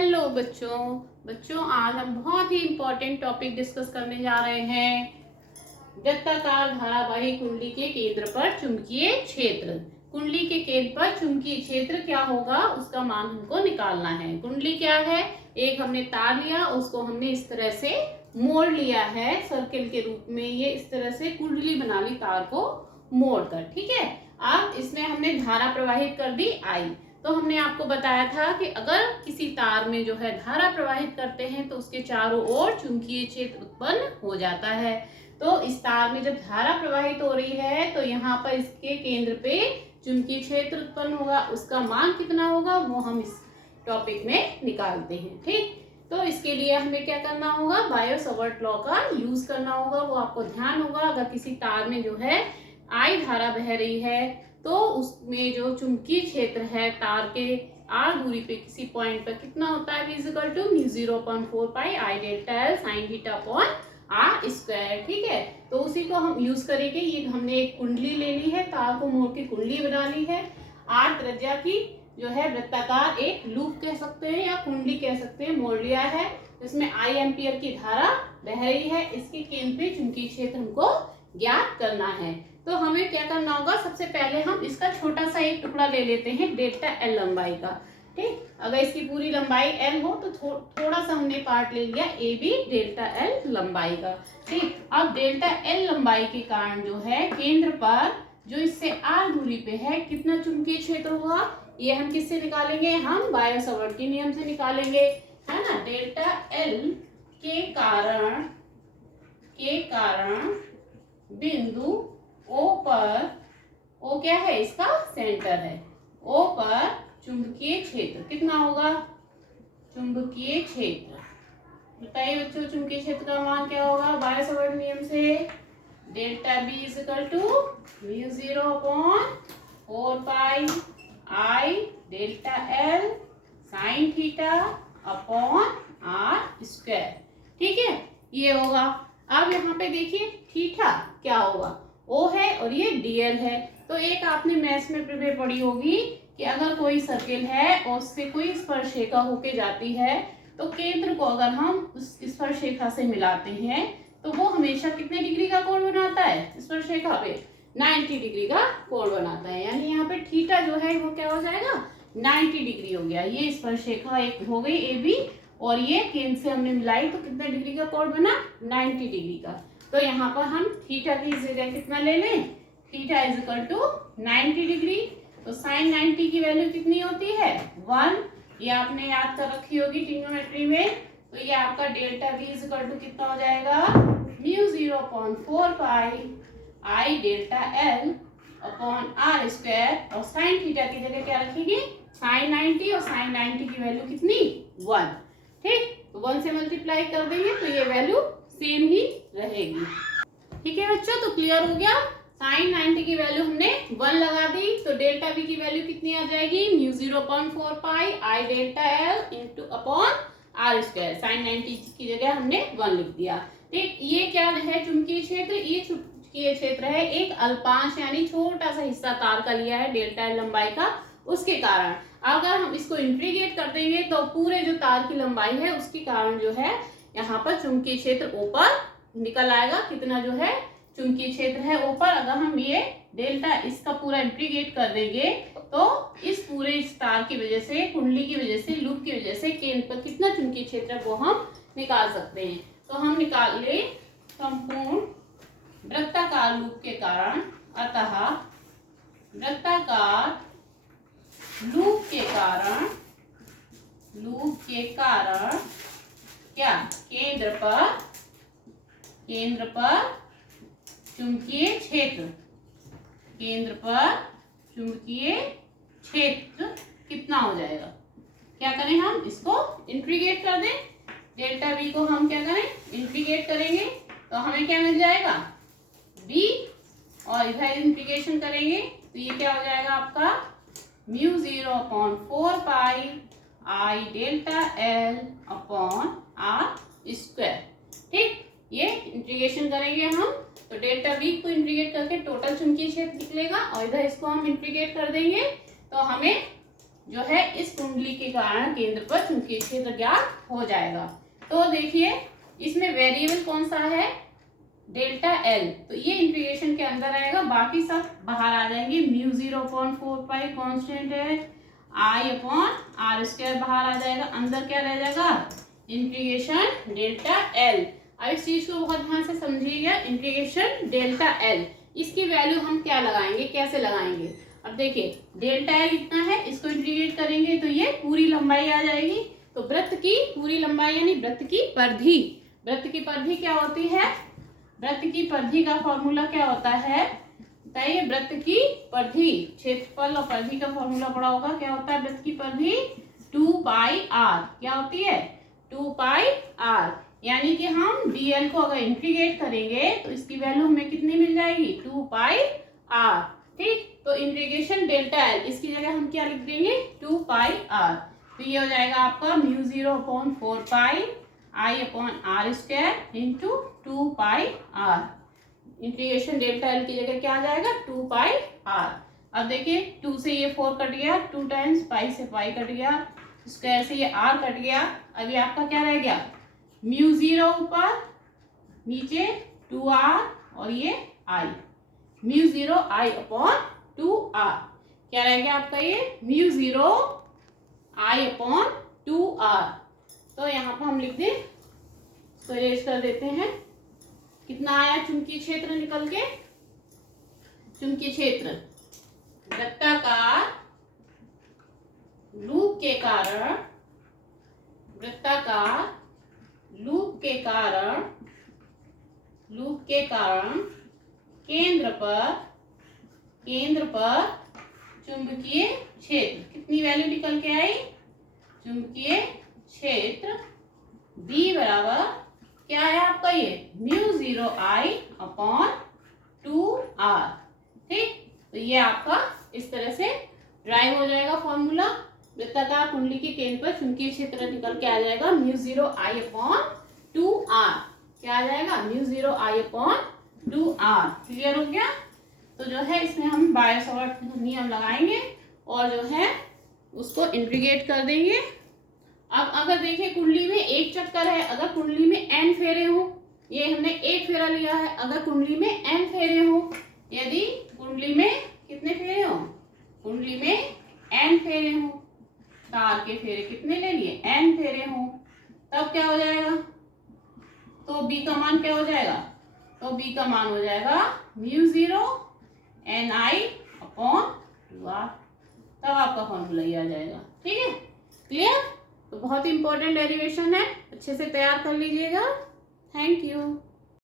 Hello बच्चों आज हम बहुत ही इम्पोर्टेंट टॉपिक डिस्कस करने जा रहे हैं। वृत्ताकार धारावाही कुंडली के केंद्र पर चुंबकीय क्षेत्र। कुंडली के केंद्र पर चुंबकीय क्षेत्र क्या होगा, उसका मान हमको निकालना है। कुंडली क्या है, एक हमने तार लिया, उसको हमने इस तरह से मोड़ लिया है सर्किल के रूप में। ये इस तरह से कुंडली बना ली तार को मोड़ कर, ठीक है। अब इसमें हमने धारा प्रवाहित कर दी आई। तो हमने आपको बताया था कि अगर किसी तार में जो है धारा प्रवाहित करते हैं तो उसके चारों ओर चुंबकीय क्षेत्र उत्पन्न हो जाता है। तो इस तार में जब धारा प्रवाहित हो रही है तो यहाँ पर इसके केंद्र पे चुंबकीय क्षेत्र उत्पन्न होगा। उसका मान कितना होगा वो हम इस टॉपिक में निकालते हैं, ठीक। तो इसके लिए हमें क्या करना होगा, बायो-सवर्ट लॉ का यूज करना होगा। वो आपको ध्यान होगा, अगर किसी तार में जो है आई धारा बह रही है तो उसमें जो चुंबकीय क्षेत्र है तार के आर दूरी पे किसी पॉइंट पर कितना होता है, equal to μ0/4 pi I delta L sine theta upon are square, ठीक है। तो उसी को हम यूज करेंगे। ये हमने एक कुंडली ले ली है, तार को मोड़ के कुंडली बना ली है। आर त्रिज्या की जो है वृत्ताकार एक लूप कह सकते हैं या कुंडली कह सकते हैं, मोड़ लिया है। इसमें आई एम्पियर की धारा बह रही है। इसके केंद्र पे चुंबकीय क्षेत्र हमको ज्ञात करना है। तो हमें क्या करना होगा, सबसे पहले हम इसका छोटा सा एक टुकड़ा ले लेते हैं डेल्टा एल लंबाई का, ठीक। अगर इसकी पूरी लंबाई एल हो तो थोड़ा सा हमने पार्ट ले लिया ए बी डेल्टा एल लंबाई का, ठीक। अब डेल्टा एल लंबाई के कारण जो है केंद्र पर जो इससे आर दूरी पे है कितना चुंबकीय क्षेत्र होगा, ये हम किससे निकालेंगे, हम बायो-सवर्ट के नियम से निकालेंगे, है ना। डेल्टा एल के कारण बिंदु ओ पर, ओ क्या है, इसका सेंटर है, ओ पर चुंबकीय क्षेत्र कितना होगा, चुंबकीय क्षेत्र बताइए बच्चों, चुंबकीय क्षेत्र का मान क्या होगा बायो-सवर्ट नियम से, delta B equal to μ0/4 pi I delta L sine theta upon are square, ठीक है, ये होगा। अब यहाँ पे देखिए थीटा क्या होगा, ओ है और ये डीएल है। तो एक आपने मैथ्स में प्रिपेयर पढ़ी होगी कि अगर कोई सर्किल है और उससे कोई स्पर्शरेखा होके जाती है तो केंद्र को अगर हम उस स्पर्शरेखा से मिलाते हैं तो वो हमेशा कितने डिग्री का कोण बनाता है, स्पर्शरेखा पे 90 डिग्री का कोण बनाता है। यानी यहाँ पे थीटा जो है वो क्या हो जाएगा, 90 डिग्री हो गया। ये स्पर्शरेखा एक हो गई ए बी और ये केंद्र से हमने मिलाई तो कितना डिग्री का कोण बना, 90 डिग्री का। तो यहाँ पर हम थीटा की जगह कितना ले लें, theta is equal to 90 degree. तो साइन 90 की वैल्यू कितनी होती है, 1। ये आपने याद कर रखी होगी ट्रिग्नोमेट्री में। तो ये आपका delta B is equal to कितना हो जाएगा, μ0/4 pi I delta L upon are square. और साइन थीटा की जगह क्या रखेंगे, साइन 90, और साइन 90 की वैल्यू कितनी, 1, ठीक। तो 1 से मल्टीप्लाई कर देंगे तो ये वैल्यू सेम ही रहेगी, ठीक है बच्चों। तो क्लियर हो गया, साइन 90 की वैल्यू हमने 1 लगा दी तो डेल्टा बी की वैल्यू कितनी आ जाएगी, μ0/4 pi I delta L into upon are square. Sine 90 की जगह हमने 1 लिख दिया, ठीक। ये क्या है, चुंबकीय क्षेत्र। ये चुंबकीय क्षेत्र है एक अल्पांश यानी छोटा सा हिस्सा तार का लिया है डेल्टा एल लंबाई का, उसके कारण अगर हम इसको इंटीग्रेट कर देंगे तो पूरे जो तार की लंबाई है उसके कारण जो है यहाँ पर चुंबकीय क्षेत्र ऊपर निकल आएगा। कितना जो है चुंबकीय क्षेत्र है ऊपर। अगर हम ये डेल्टा इसका पूरा इंटीग्रेट कर देंगे तो इस पूरे इस तार की वजह से, कुंडली की वजह से, लूप की वजह से केंद्र पर कितना चुंबकीय क्षेत्र है वो हम निकाल सकते हैं। तो हम निकाल ले संपूर्ण वृत्ताकार लूप के कारण, अतः वृत्ताकार लूप के कारण क्या, केंद्र पर चुंबकीय क्षेत्र, केंद्र पर चुंबकीय क्षेत्र कितना हो जाएगा, क्या करें हम इसको इंटीग्रेट कर दें। डेल्टा बी को हम क्या करें, इंटीग्रेट करेंगे तो हमें क्या मिल जाएगा, बी, और इधर इंटीग्रेशन करेंगे तो ये क्या हो जाएगा आपका μ0/4 pi I delta L upon are square, ठीक। ये इंटीग्रेशन करेंगे हम तो डेल्टा बी को इंटीग्रेट करके टोटल चुंबकीय क्षेत्र निकलेगा और इधर इसको हम इंटीग्रेट कर देंगे तो हमें जो है इस कुंडली के कारण केंद्र पर चुंबकीय क्षेत्र ज्ञात हो जाएगा। तो देखिए इसमें वेरिएबल कौन सा है, डेल्टा एल, तो ये इंटीग्रेशन के अंदर आएगा, बाकी सब बाहर आ जाएंगे। म्यू 0/4 कांस्टेंट है, आई अपॉन आर स्क्वायर बाहर आ जाएगा, अंदर क्या रह जाएगा, इंटीग्रेशन डेल्टा एल। अब इस चीज को बहुत ध्यान से समझिएगा, इंटीग्रेशन डेल्टा एल, इसकी वैल्यू हम क्या लगाएंगे, कैसे लगाएंगे। अब देखिए डेल्टा एल कितना है, इसको इंटीग्रेट करेंगे तो ये पूरी लंबाई आ जाएगी। तो वृत्त की पूरी लंबाई यानी वृत्त की परिधि, वृत्त की परिधि क्या होती है, वृत्त की परिधि का फॉर्मूला क्या होता है बताइए, वृत्त की परिधि, क्षेत्रफल और परिधि का फॉर्मूला पड़ा होगा, क्या होता है वृत्त की परिधि 2πr, क्या होती है 2πr, यानी कि हम dl को अगर इंटीग्रेट करेंगे तो इसकी वैल्यू हमें कितनी मिल जाएगी 2πr। ठीक, तो इंटीग्रेशन डेल्टा एल, इसकी जगह हम क्या लिख देंगे 2πr। तो ये हो जाएगा आपका mu 0/4 I upon are square into 2πr। Integration delta l की जगह क्या आ जाएगा 2πr। अब देखिए 2 से ये 4 कट गया, 2 टाइम्स पाई से पाई कट गया, स्क्वायर से ये r कट गया। अभी आपका क्या रह गया, म्यू 0 ऊपर, नीचे 2r और ये i, mu 0 i upon 2r, क्या रह गया आपका ये म्यू 0 i अपॉन 2r। तो यहाँ पर हम लिख दें, तो इरेज कर देते हैं, कितना आया चुंबकीय क्षेत्र निकल के, चुंबकीय क्षेत्र वृत्ताकार लूप के कारण, वृत्ताकार लूप के कारण, लूप के कारण केंद्र पर चुंबकीय क्षेत्र कितनी वैल्यू निकल के आई, चुंबकीय क्षेत्र B बराबर क्या है आपका ये म्यू 0 I अपॉन 2r। ठीक, तो ये आपका इस तरह से ड्राइव हो जाएगा फॉर्मूला, वृत्ताकार कुंडली के केंद्र पर चुंबकीय क्षेत्र निकल के आ जाएगा म्यू 0 I अपॉन 2r, क्या आ जाएगा mu 0 I upon 2r। Clear हो गया। तो जो है इसमें हम बायो सावर्ट नियम लगाएंगे और जो है उसको इंटीग्रेट कर देंगे। अब अगर देखिए कुंडली में एक चक्कर है, अगर कुंडली में n फेरे हो, ये हमने एक फेरा लिया है, अगर कुंडली में n फेरे हो, यदि कुंडली में कितने फेरे हो, कुंडली में n फेरे हो, तार के फेरे कितने ले लिए n फेरे हो, तब क्या हो जाएगा, तो b का मान क्या हो जाएगा, तो b का मान हो जाएगा म्यू 0 ni अपॉन 2r, तब आपका फॉर्मूला ये आ जाएगा। ठीक है, क्लियर। तो बहुत इंपॉर्टेंट डेरिवेशन है, अच्छे से तैयार कर लीजिएगा। Thank you.